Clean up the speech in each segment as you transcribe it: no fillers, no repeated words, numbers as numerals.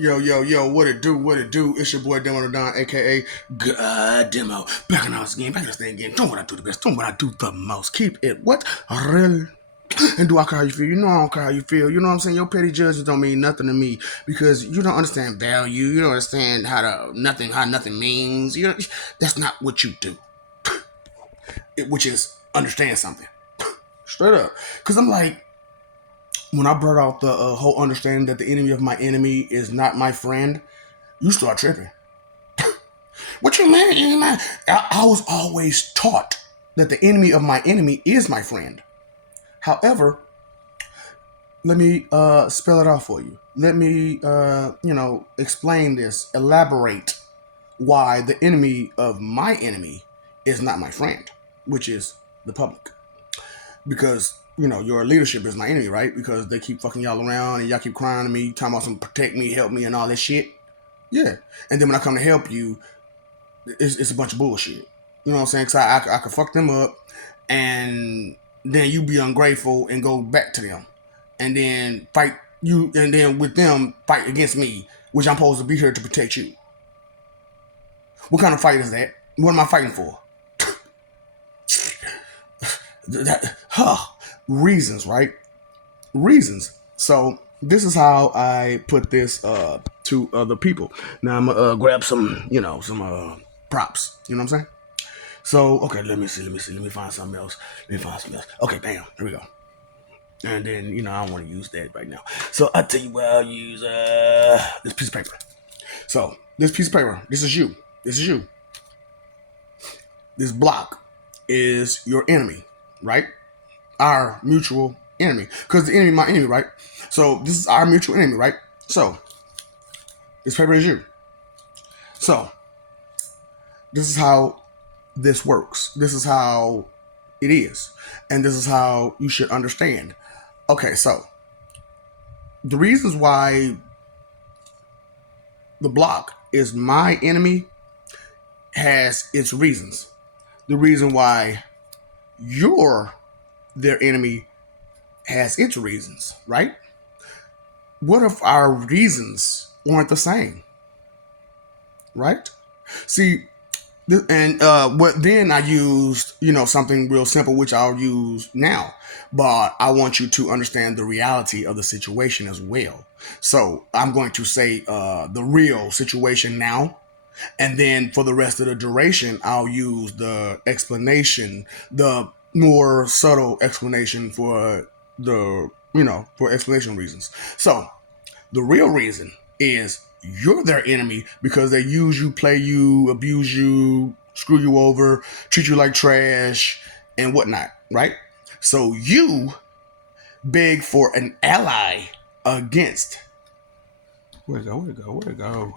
Yo, yo, yo, what it do, what it do? It's your boy Demo the Don, aka God Demo. Back in the house again, back in this thing again. Doing what I do the best, doing what I do the most. Keep it what? Real. And do I care how you feel? You know I don't care how you feel. You know what I'm saying? Your petty judges don't mean nothing to me because you don't understand value. You don't understand how nothing means. That's not what you do. Which is understand something. Straight up. Because I'm like, when I brought out the whole understanding that the enemy of my enemy is not my friend, you start tripping. What you mean? I was always taught that the enemy of my enemy is my friend. However, let me spell it out for you. Let me, explain this, elaborate why the enemy of my enemy is not my friend, which is the public. Because your leadership is my enemy, right? Because they keep fucking y'all around and y'all keep crying to me, talking about some protect me, help me, and all that shit. Yeah. And then when I come to help you, it's a bunch of bullshit. You know what I'm saying? Because I could fuck them up, and then you be ungrateful and go back to them, and then fight you, and then with them fight against me, which I'm supposed to be here to protect you. What kind of fight is that? What am I fighting for? Reasons, right? Reasons. So this is how I put this to other people. Now I'm gonna grab some props. You know what I'm saying? So okay, let me see. Let me find something else. Okay, bam, here we go. And then I don't want to use that right now. So I tell you what, I'll use this piece of paper. So this piece of paper, this is you. This block is your enemy, right? Our mutual enemy. Because the enemy, my enemy, right? So this is our mutual enemy, right? So this paper is you. So this is how this works. This is how it is. And this is how you should understand. Okay, so the reasons why the block is my enemy has its reasons. The reason why you're their enemy has its reasons, right? What if our reasons weren't the same? Right? See, and what then I used, something real simple, which I'll use now. But I want you to understand the reality of the situation as well. So I'm going to say the real situation now. And then for the rest of the duration, I'll use the explanation, the more subtle explanation for for explanation reasons. So the real reason is you're their enemy because they use you, play you, abuse you, screw you over, treat you like trash, and whatnot, right? So you beg for an ally against. Where'd it go?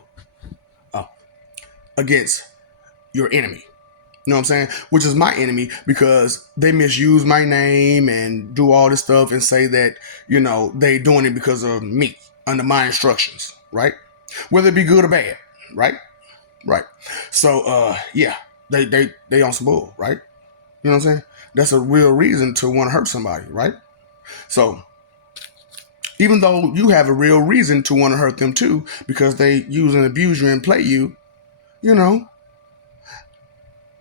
Oh, against your enemy. You know what I'm saying? Which is my enemy because they misuse my name and do all this stuff and say that, they doing it because of me under my instructions, right? Whether it be good or bad, right? Right. So, yeah, they on some bull, right? You know what I'm saying? That's a real reason to want to hurt somebody, right? So, even though you have a real reason to want to hurt them too, because they use and abuse you and play you,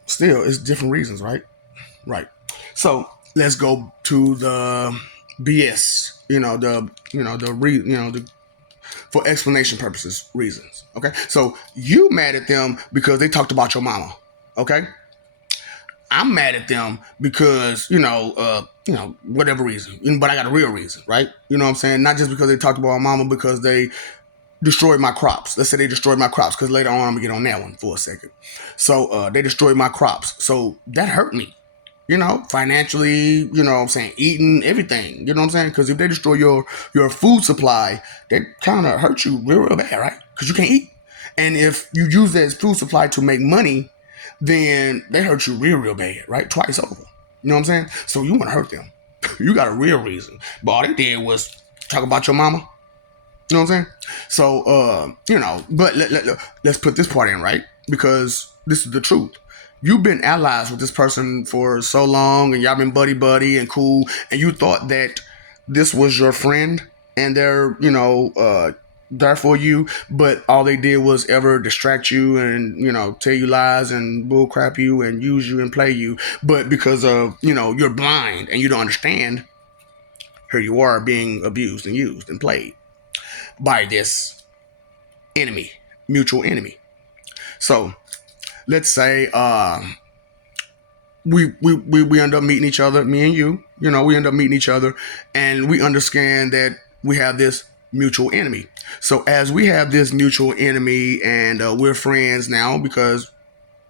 still it's different reasons, right? Right. So let's go to the BS. For explanation purposes, reasons. Okay. So you mad at them because they talked about your mama. Okay. I'm mad at them because whatever reason, but I got a real reason, right? You know what I'm saying? Not just because they talked about my mama, because they destroyed my crops. Let's say they destroyed my crops, because later on I'm gonna get on that one for a second. So they destroyed my crops, so that hurt me. Financially, what I'm saying, eating, everything, you know what I'm saying? Because if they destroy your food supply, that kind of hurt you real bad, right? Because you can't eat. And if you use that as food supply to make money, then they hurt you real bad, right? Twice over. You know what I'm saying? So you want to hurt them. You got a real reason. But all they did was talk about your mama. You know what I'm saying? So, but let's put this part in, right? Because this is the truth. You've been allies with this person for so long, and y'all been buddy and cool, and you thought that this was your friend, and they're there for you, but all they did was ever distract you and, tell you lies and bull crap you and use you and play you. But because of, you're blind and you don't understand, here you are being abused and used and played by this enemy, mutual enemy. So let's say we end up meeting each other, me and you, we end up meeting each other, and we understand that we have this mutual enemy. So as we have this mutual enemy and we're friends now because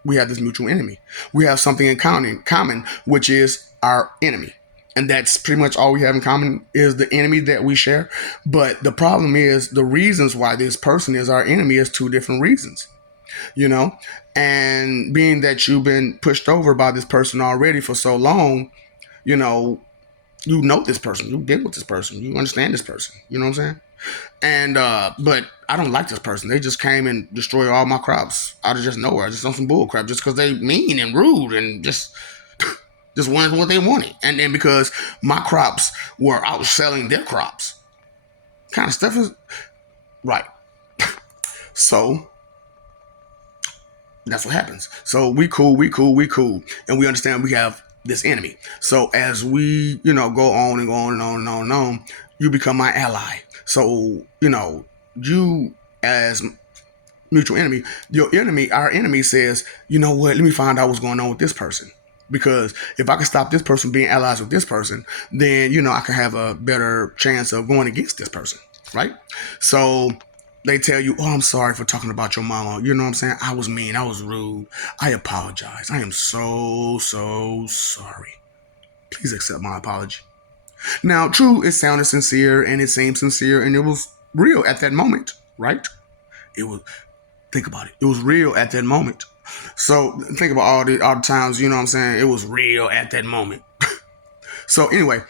we have this mutual enemy, we have something in common, which is our enemy. And that's pretty much all we have in common is the enemy that we share. But the problem is the reasons why this person is our enemy is two different reasons, and being that you've been pushed over by this person already for so long, you know this person, you deal with this person, you understand this person, you know what I'm saying? And but I don't like this person. They just came and destroyed all my crops out of just nowhere, just on some bull crap, just because they mean and rude and just wanted what they wanted. And then because my crops were outselling their crops, kind of stuff is right. So that's what happens. So we cool, and we understand we have this enemy. So as we, go on and on and on and on and on, you become my ally. So, you as mutual enemy, your enemy, our enemy says, you know what, let me find out what's going on with this person. Because if I can stop this person being allies with this person, then, I can have a better chance of going against this person, right? So they tell you, oh, I'm sorry for talking about your mama. You know what I'm saying? I was mean. I was rude. I apologize. I am so sorry. Please accept my apology. Now, true, it sounded sincere and it seemed sincere and it was real at that moment, right? It was, think about it. It was real at that moment. So think about all the times, you know what I'm saying? It was real at that moment. So anyway,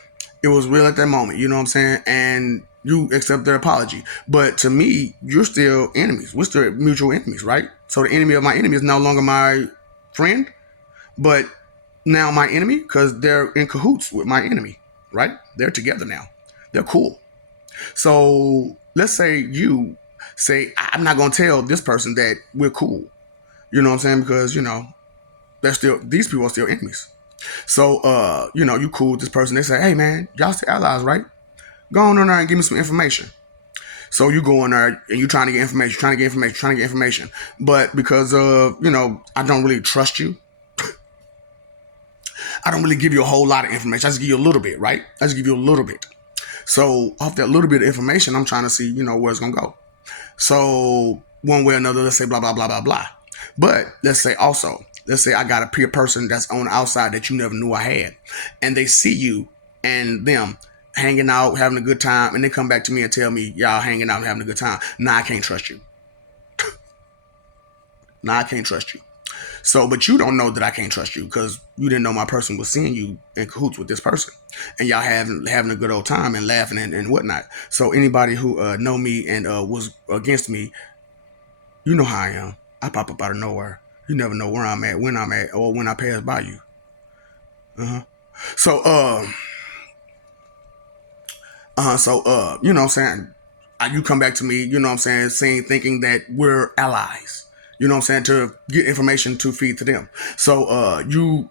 it was real at that moment, you know what I'm saying? And you accept their apology. But to me, you're still enemies. We're still mutual enemies, right? So the enemy of my enemy is no longer my friend, but now my enemy because they're in cahoots with my enemy, right? They're together now. They're cool. So let's say you say, I'm not going to tell this person that we're cool. You know what I'm saying? Because, these people are still enemies. So, you cool with this person. They say, hey, man, y'all still allies, right? Go on in there and give me some information. So you go in there and you're trying to get information. But because of, I don't really trust you, I don't really give you a whole lot of information. I just give you a little bit, right? I just give you a little bit. So off that little bit of information, I'm trying to see, where it's going to go. So one way or another, let's say blah, blah, blah, blah, blah. But let's say I got a peer person that's on the outside that you never knew I had. And they see you and them hanging out, having a good time, and they come back to me and tell me, y'all hanging out and having a good time. Nah, I can't trust you. So, but you don't know that I can't trust you because you didn't know my person was seeing you in cahoots with this person. And y'all having a good old time and laughing and whatnot. So anybody who know me and was against me, you know how I am. I pop up out of nowhere. You never know where I'm at, when I'm at, or when I pass by you. So, you know what I'm saying? You come back to me, you know what I'm saying, thinking that we're allies. You know what I'm saying? To get information to feed to them. So, you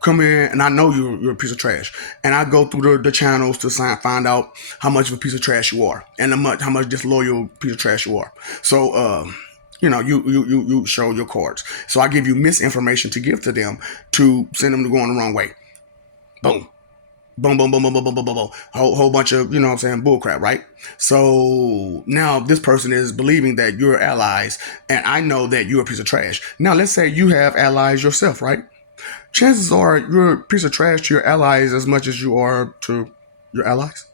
come in and I know you're a piece of trash. And I go through the channels to find out how much of a piece of trash you are and how much disloyal piece of trash you are. So, you show your cards. So I give you misinformation to give to them to send them to go on the wrong way. Boom. Boom, boom, boom, boom, boom, boom, boom, boom, boom. Whole bunch of, bullcrap, right? So now this person is believing that you're allies and I know that you're a piece of trash. Now let's say you have allies yourself, right? Chances are you're a piece of trash to your allies as much as you are to your allies.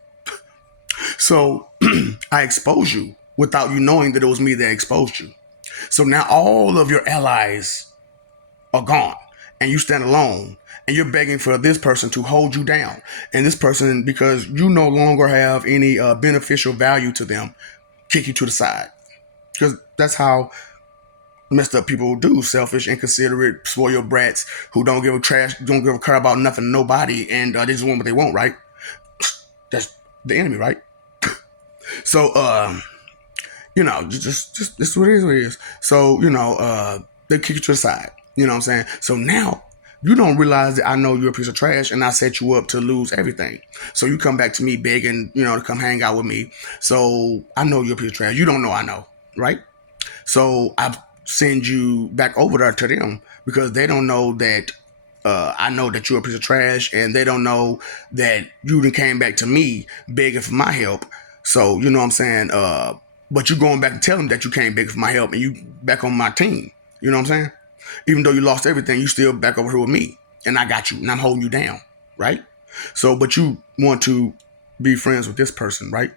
So I expose you without you knowing that it was me that exposed you. So now all of your allies are gone and you stand alone and you're begging for this person to hold you down. And this person, because you no longer have any beneficial value to them, kick you to the side. Because that's how messed up people do. Selfish, inconsiderate, spoiled brats who don't give a care about nothing, nobody, and they just want what they want, right? That's the enemy, right? So, Just this is what it is. What it is. So they kick you to the side. You know what I'm saying? So now you don't realize that I know you're a piece of trash, and I set you up to lose everything. So you come back to me begging, to come hang out with me. So I know you're a piece of trash. You don't know I know, right? So I send you back over there to them because they don't know that I know that you're a piece of trash, and they don't know that you then came back to me begging for my help. So you know what I'm saying? But you going back to tell them that you came begging for my help, and you back on my team. You know what I'm saying? Even though you lost everything, you still back over here with me, and I got you, and I'm holding you down, right? So, but you want to be friends with this person, right?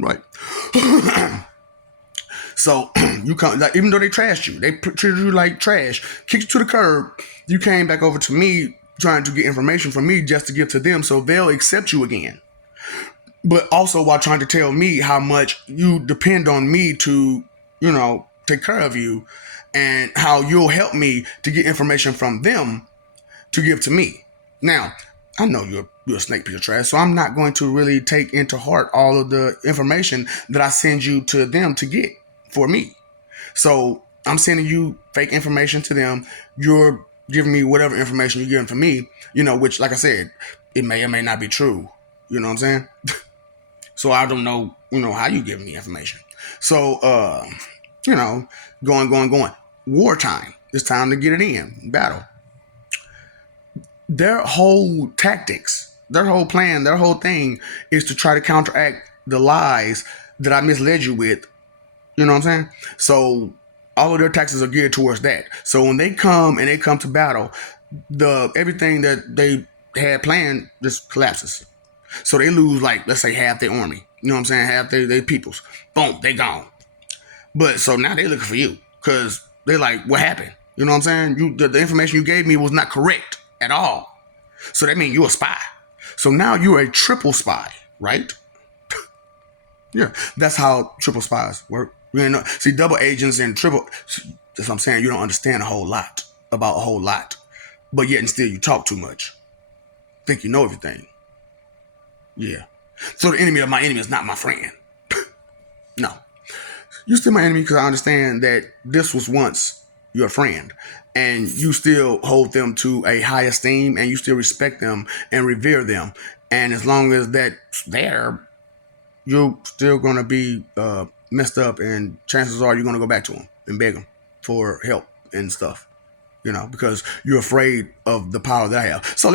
Right. So you come, like, even though they trashed you, they treated you like trash, kicked you to the curb. You came back over to me trying to get information from me just to give to them, so they'll accept you again. But also while trying to tell me how much you depend on me to, take care of you, and how you'll help me to get information from them to give to me. Now, I know you're a snake piece of trash, so I'm not going to really take into heart all of the information that I send you to them to get for me. So I'm sending you fake information to them. You're giving me whatever information you're giving for me, which, like I said, it may or may not be true. You know what I'm saying? So I don't know, how you giving me information. So, going. Wartime. It's time to get it in. Battle. Their whole tactics, their whole plan, their whole thing is to try to counteract the lies that I misled you with. You know what I'm saying? So all of their tactics are geared towards that. So when they come to battle, everything that they had planned just collapses. So they lose, like, let's say half their army. You know what I'm saying? Half their peoples. Boom, they gone. But so now they looking for you because they're like, what happened? You know what I'm saying? The information you gave me was not correct at all. So that means you're a spy. So now you're a triple spy, right? Yeah, that's how triple spies work. See, double agents and triple. That's what I'm saying. You don't understand a whole lot about a whole lot, but yet and still you talk too much. Think you know everything. Yeah. So the enemy of my enemy is not my friend. No. You're still my enemy because I understand that this was once your friend, and you still hold them to a high esteem, and you still respect them and revere them. And as long as that's there, you're still going to be messed up, and chances are you're going to go back to them and beg them for help and stuff, because you're afraid of the power that I have. So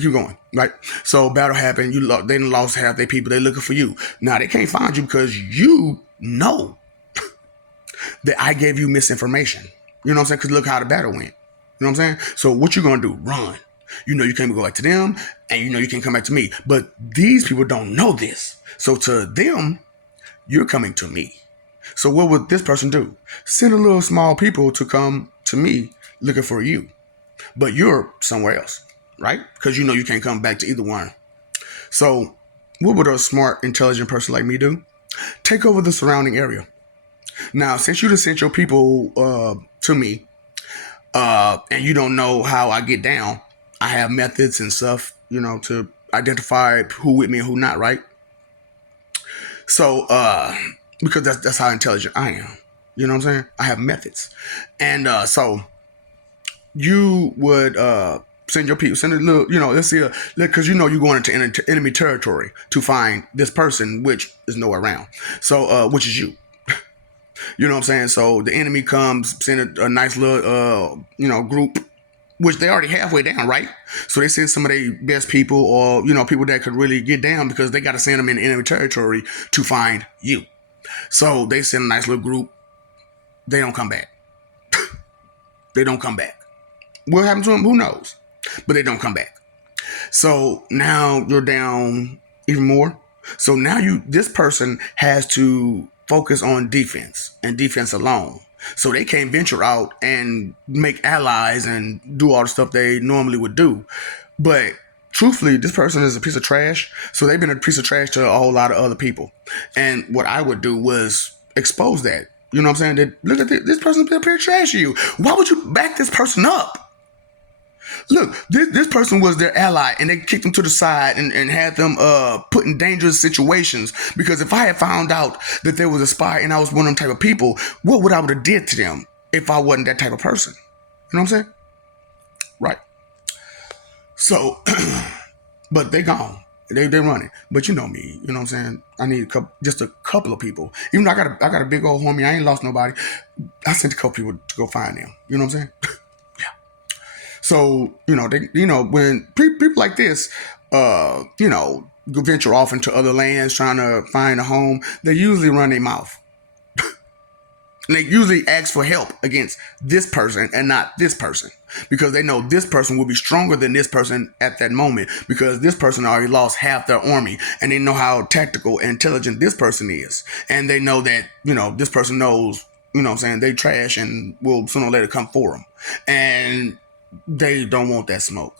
keep going, right? So battle happened. They lost half their people. They're looking for you. Now they can't find you because you know that I gave you misinformation. You know what I'm saying? Because look how the battle went. You know what I'm saying? So what you going to do? Run. You can't go back to them, and you can't come back to me. But these people don't know this. So to them, you're coming to me. So what would this person do? Send a little small people to come to me looking for you. But you're somewhere else, right? Because you can't come back to either one. So what would a smart, intelligent person like me do? Take over the surrounding area. Now, since you just sent your people to me, and you don't know how I get down, I have methods and stuff, to identify who with me and who not, right? So, because that's how intelligent I am. You know what I'm saying? I have methods. And so you would send your people, send a little, let's see, because you're going into enemy territory to find this person, which is nowhere around. So, which is you. You know what I'm saying? So the enemy comes, send a nice little, group, which they already halfway down, right? So they send some of their best people, or, people that could really get down, because they got to send them in enemy territory to find you. So they send a nice little group. They don't come back. They don't come back. What happened to them? Who knows? But they don't come back. So now you're down even more. So now this person has to focus on defense and defense alone. So they can't venture out and make allies and do all the stuff they normally would do. But truthfully, this person is a piece of trash. So they've been a piece of trash to a whole lot of other people. And what I would do was expose that. You know what I'm saying? That, look at this person's been a piece of trash to you. Why would you back this person up? Look, this person was their ally, and they kicked them to the side and had them put in dangerous situations. Because if I had found out that there was a spy and I was one of them type of people, what would I would have did to them if I wasn't that type of person? You know what I'm saying? Right. So, but they gone. They're running. But you know me. You know what I'm saying? I need just a couple of people. Even though I got a big old homie, I ain't lost nobody. I sent a couple people to go find them. You know what I'm saying? So, when people like this, venture off into other lands trying to find a home, they usually run their mouth. And they usually ask for help against this person and not this person, because they know this person will be stronger than this person at that moment, because this person already lost half their army, and they know how tactical and intelligent this person is. And they know that, this person knows, they trash and will sooner or later come for them. And they don't want that smoke.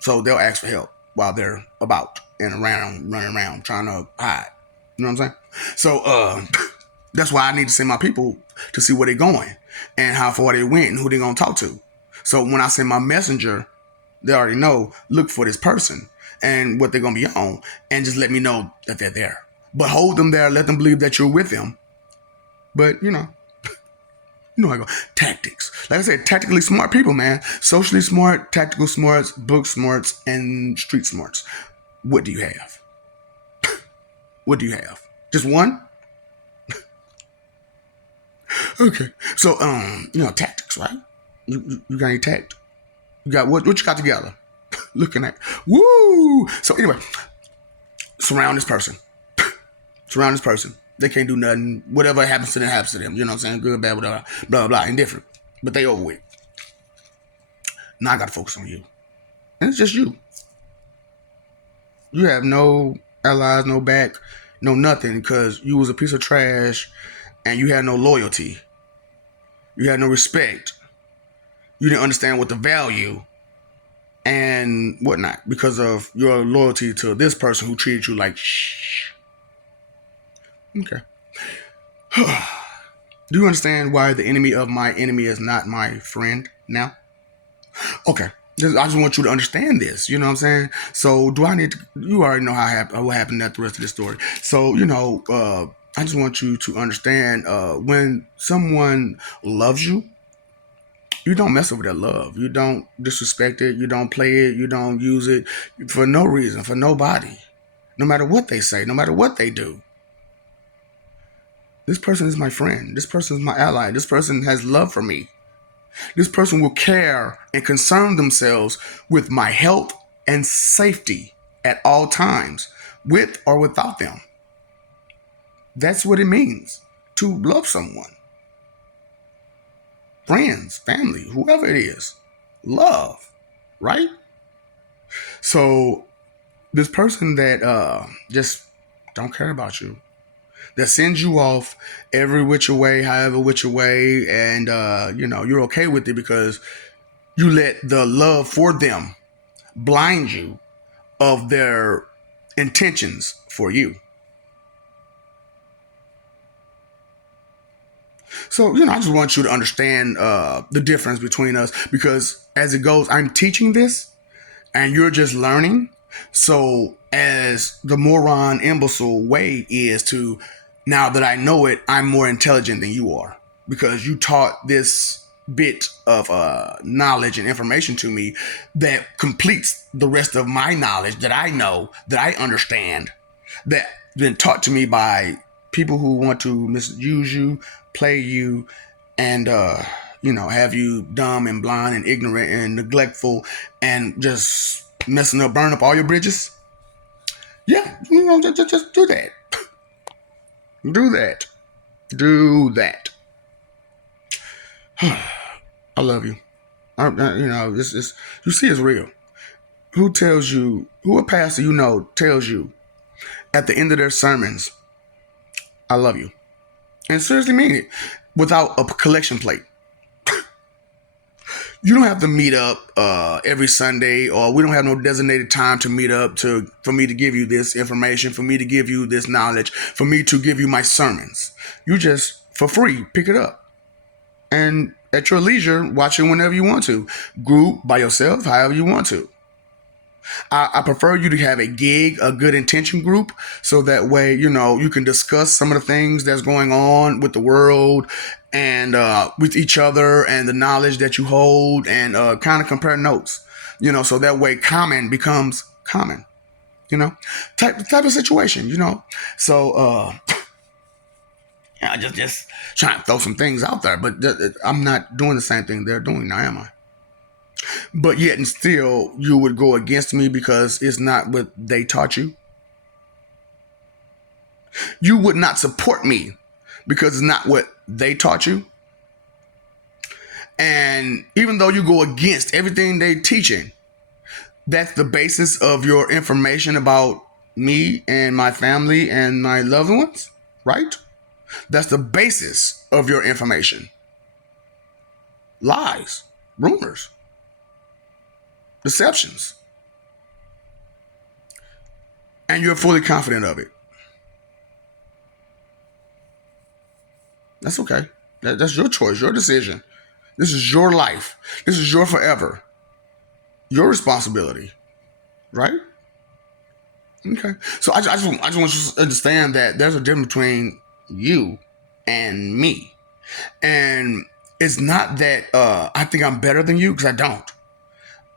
So they'll ask for help while they're about and around, running around, trying to hide. You know what I'm saying? So that's why I need to send my people to see where they're going and how far they went and who they're going to talk to. So when I send my messenger, they already know, look for this person and what they're going to be on, and just let me know that they're there. But hold them there, let them believe that you're with them. But, you know how I go. Tactics. Like I said, tactically smart people, man. Socially smart, tactical smarts, book smarts, and street smarts. What do you have? What do you have? Just one? Okay. So, tactics, right? You got any tact? You got what you got together? Looking at. Woo! So anyway, surround this person. Surround this person. They can't do nothing. Whatever happens to them, happens to them. You know what I'm saying? Good, bad, whatever. Blah, blah, blah. Indifferent. But they over with. Now I got to focus on you. And it's just you. You have no allies, no back, no nothing, because you was a piece of trash and you had no loyalty. You had no respect. You didn't understand what the value and whatnot because of your loyalty to this person who treated you like shh. Okay. Do you understand why the enemy of my enemy is not my friend now? Okay. I just want you to understand this. You know what I'm saying? So do I need to, you already know what happened at the rest of the story. So, I just want you to understand when someone loves you, you don't mess over their love. You don't disrespect it. You don't play it. You don't use it for no reason, for nobody. No matter what they say, no matter what they do. This person is my friend. This person is my ally. This person has love for me. This person will care and concern themselves with my health and safety at all times, with or without them. That's what it means to love someone. Friends, family, whoever it is. Love, right? So this person that just don't care about you, that sends you off every which way, however which way, and you're okay with it because you let the love for them blind you of their intentions for you. So, I just want you to understand the difference between us, because as it goes, I'm teaching this and you're just learning. So as the moron imbecile way is to, now that I know it, I'm more intelligent than you are, because you taught this bit of knowledge and information to me that completes the rest of my knowledge that I know, that I understand, that been taught to me by people who want to misuse you, play you, and have you dumb and blind and ignorant and neglectful and just messing up, burning up all your bridges. Yeah, just do that. Do that. Do that. I love you. It's you see, it's real. Who a pastor tells you at the end of their sermons, I love you, and seriously mean it, without a collection plate. You don't have to meet up every Sunday, or we don't have no designated time to meet up for me to give you this information, for me to give you this knowledge, for me to give you my sermons. You just, for free, pick it up and at your leisure, watch it whenever you want to. Group, by yourself, however you want to. I prefer you to have a gig, a good intention group, so that way, you can discuss some of the things that's going on with the world and with each other and the knowledge that you hold and kind of compare notes, so that way common becomes common, type of situation. So, just trying to throw some things out there, but I'm not doing the same thing they're doing now, am I? But yet and still, you would go against me because it's not what they taught you. You would not support me because it's not what they taught you. And even though you go against everything they teaching, that's the basis of your information about me and my family and my loved ones, right? That's the basis of your information. Lies, rumors, deceptions. And you're fully confident of it. That's okay. That's your choice, your decision. This is your life. This is your forever. Your responsibility. Right? Okay. So I just want you to understand that there's a difference between you and me. And it's not that I think I'm better than you, because I don't.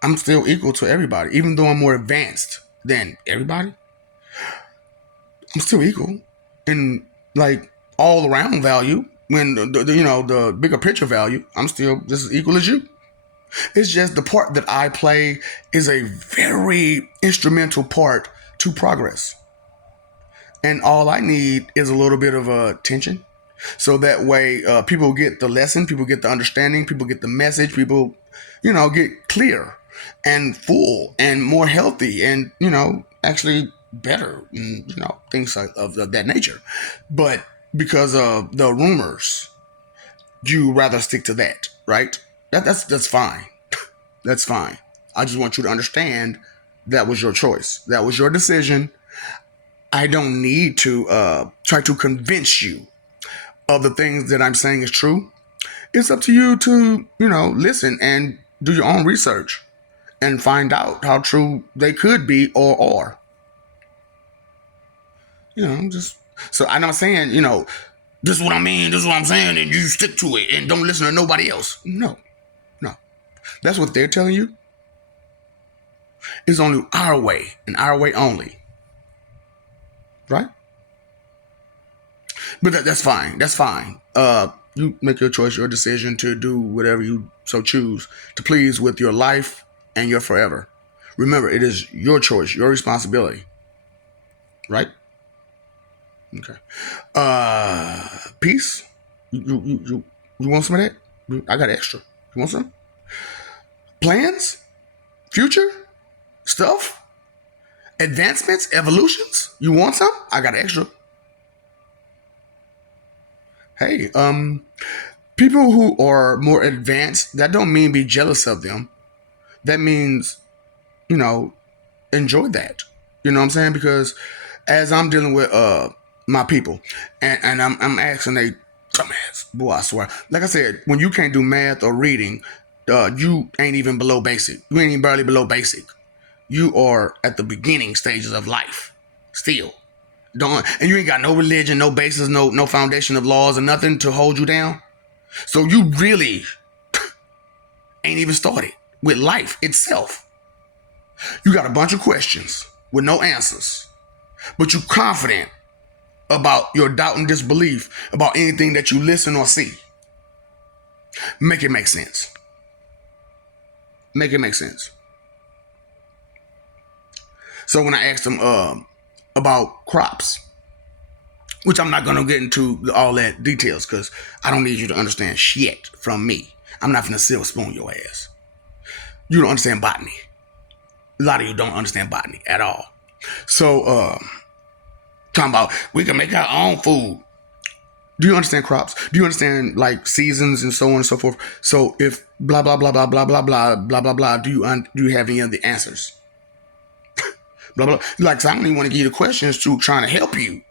I'm still equal to everybody. Even though I'm more advanced than everybody, I'm still equal in like all around value. When the bigger picture value, I'm still just as equal as you. It's just the part that I play is a very instrumental part to progress. And all I need is a little bit of attention. So that way people get the lesson, people get the understanding, people get the message, people, get clear and full and more healthy and, actually better, and, things of that nature. But because of the rumors, you rather stick to that, right? That's fine. That's fine. I just want you to understand that was your choice. That was your decision. I don't need to try to convince you of the things that I'm saying is true. It's up to you to, listen and do your own research and find out how true they could be or are. Just so I'm not saying, this is what I mean, this is what I'm saying, and you stick to it and don't listen to nobody else. No. That's what they're telling you. It's only our way and our way only. Right? But that's fine. That's fine. You make your choice, your decision to do whatever you so choose to please with your life and your forever. Remember, it is your choice, your responsibility. Right? Okay. Peace. You want some of that? I got extra. You want some? Plans? Future? Stuff? Advancements? Evolutions? You want some? I got extra. Hey, people who are more advanced, that don't mean be jealous of them. That means, enjoy that. You know what I'm saying? Because as I'm dealing with my people, and I'm asking a dumbass, boy, I swear. Like I said, when you can't do math or reading, you ain't even below basic. You ain't even barely below basic. You are at the beginning stages of life. Still. And you ain't got no religion, no basis, no foundation of laws or nothing to hold you down. So you really ain't even started with life itself. You got a bunch of questions with no answers, but you confident about your doubt and disbelief about anything that you listen or see. Make it make sense. Make it make sense. So when I asked them about crops, which I'm not going to get into all that details because I don't need you to understand shit from me. I'm not going to silver spoon your ass. You don't understand botany. A lot of you don't understand botany at all. So, talking about we can make our own food. Do you understand crops? Do you understand like seasons and so on and so forth? So if blah blah blah blah blah blah blah blah blah blah, do you have any of the answers? Blah blah. Like, so I don't even want to give you the questions to trying to help you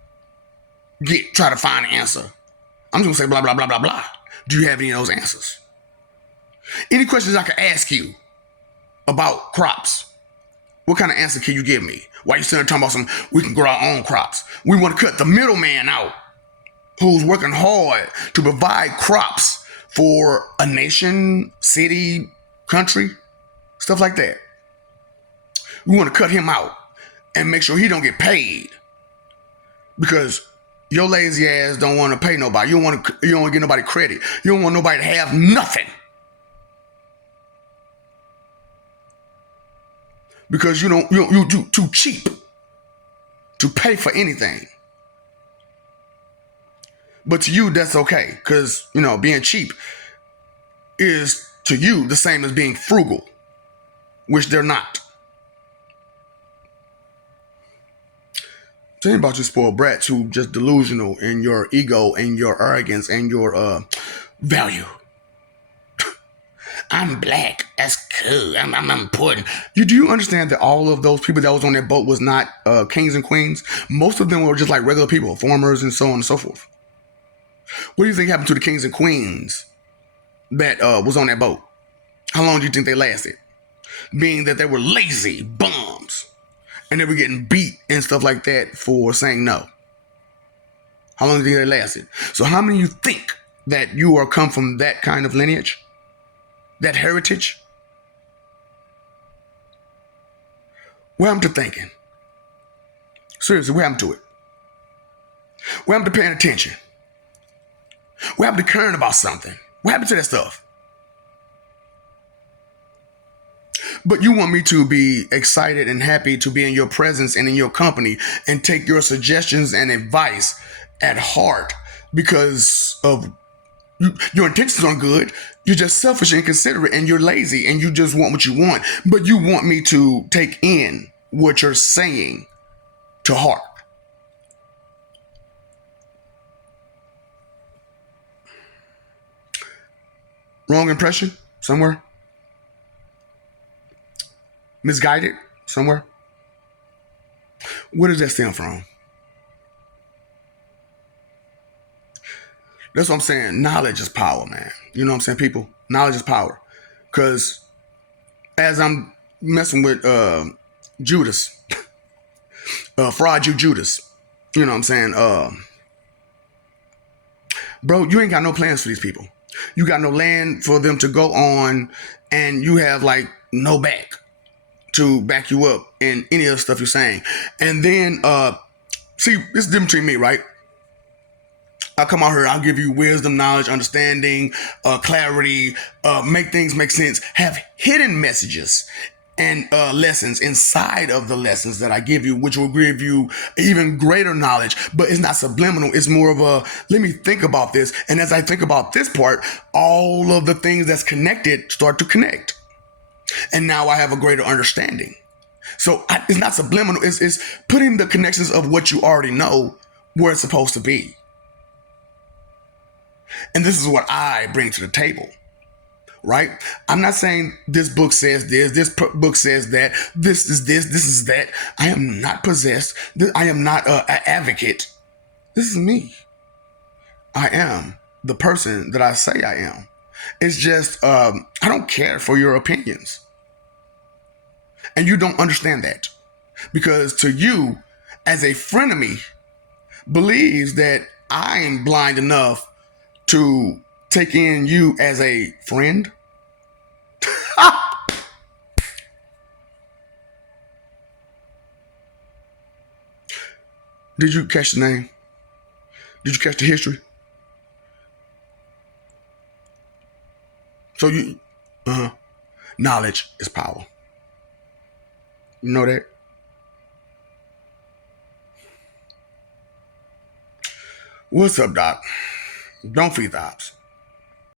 try to find an answer. I'm just gonna say blah blah blah blah blah. Do you have any of those answers? Any questions I can ask you about crops? What kind of answer can you give me? Why you sitting there talking about we can grow our own crops? We want to cut the middleman out who's working hard to provide crops for a nation, city, country, stuff like that. We want to cut him out and make sure he don't get paid because your lazy ass don't want to pay nobody. You don't want to get nobody credit. You don't want nobody to have nothing because you too cheap to pay for anything. But to you, that's okay because being cheap is to you the same as being frugal, which they're not. Tell me about your spoiled brats who just delusional in your ego and your arrogance and your value. I'm black. That's cool. I'm important. Do you understand that all of those people that was on that boat was not kings and queens? Most of them were just like regular people, farmers and so on and so forth. What do you think happened to the kings and queens that was on that boat? How long do you think they lasted? Being that they were lazy bums. And they were getting beat and stuff like that for saying no. How long do you think they lasted? So how many of you think that you are come from that kind of lineage? That heritage? What happened to thinking? Seriously, what happened to it? What happened to paying attention? What happened to caring about something? What happened to that stuff? But you want me to be excited and happy to be in your presence and in your company and take your suggestions and advice at heart because of your intentions aren't good. You're just selfish and inconsiderate and you're lazy and you just want what you want. But you want me to take in what you're saying to heart. Wrong impression somewhere? Misguided somewhere? Where does that stem from? That's what I'm saying. Knowledge is power, man. You know what I'm saying, people? Knowledge is power. Because as I'm messing with Judas, fraud you Judas, you know what I'm saying? Bro, you ain't got no plans for these people. You got no land for them to go on, and you have like no back to back you up in any of the stuff you're saying. And then, see, this is the difference between me, right? I'll come out here, I'll give you wisdom, knowledge, understanding, clarity, make things make sense, have hidden messages and lessons inside of the lessons that I give you, which will give you even greater knowledge, but it's not subliminal. It's more of a, let me think about this. And as I think about this part, all of the things that's connected start to connect. And now I have a greater understanding. So it's not subliminal. It's putting the connections of what you already know where it's supposed to be. And this is what I bring to the table, right? I'm not saying this book says this book says that, this is that. I am not possessed. I am not an advocate. This is me. I am the person that I say I am. It's just, I don't care for your opinions. And you don't understand that. Because to you, as a frenemy, believes that I am blind enough to take in you as a friend. Did you catch the name? Did you catch the history? So knowledge is power. You know that? What's up, Doc? Don't feed the ops.